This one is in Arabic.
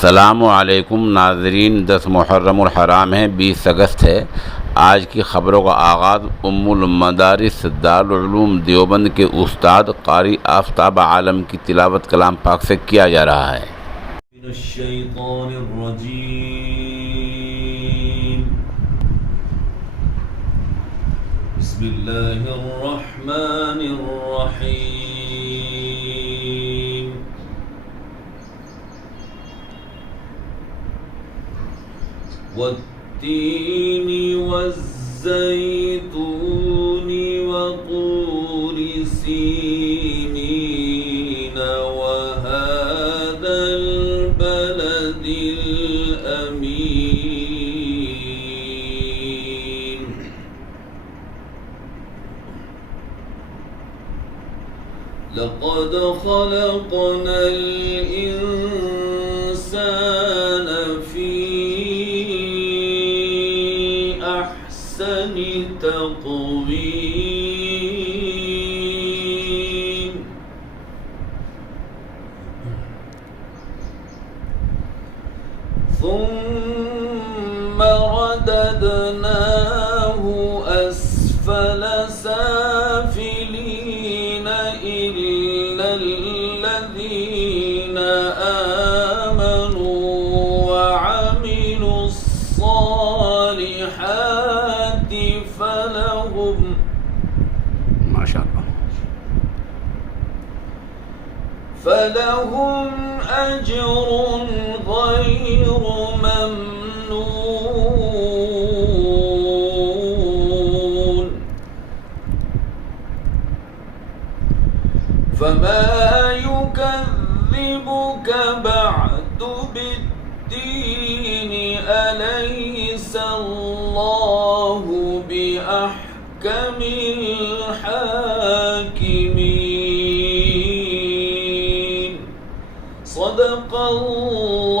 अस्सलामुअलैकुम नाज़रीन, 10 मुहर्रमुल हराम है, 20 अगस्त है। आज की ख़बरों का आगाज़ उम्मुल मदारिस दारुल उलूम देवबंद के उस्ताद क़ारी आफ्ताब आलम की तिलावत कलाम पाक से किया जा रहा है। बिस्मिल्लाहिर्रहमानिर्रहीम। वत्तीनी वज़्ज़ैतूनी वतूरि सीनीन वहादल बलदिल अमीन। लक़द ख़लक़नल इंसान फ़ी अहसनि तक़वीम। ثم رددناه أسفل سافلين إلا الذين آمنوا وعملوا الصالحات فلهم أجر غير ممنون. فما يكذبك بعد بالدين أليس الله بأحكم الحاكمين. صدق الله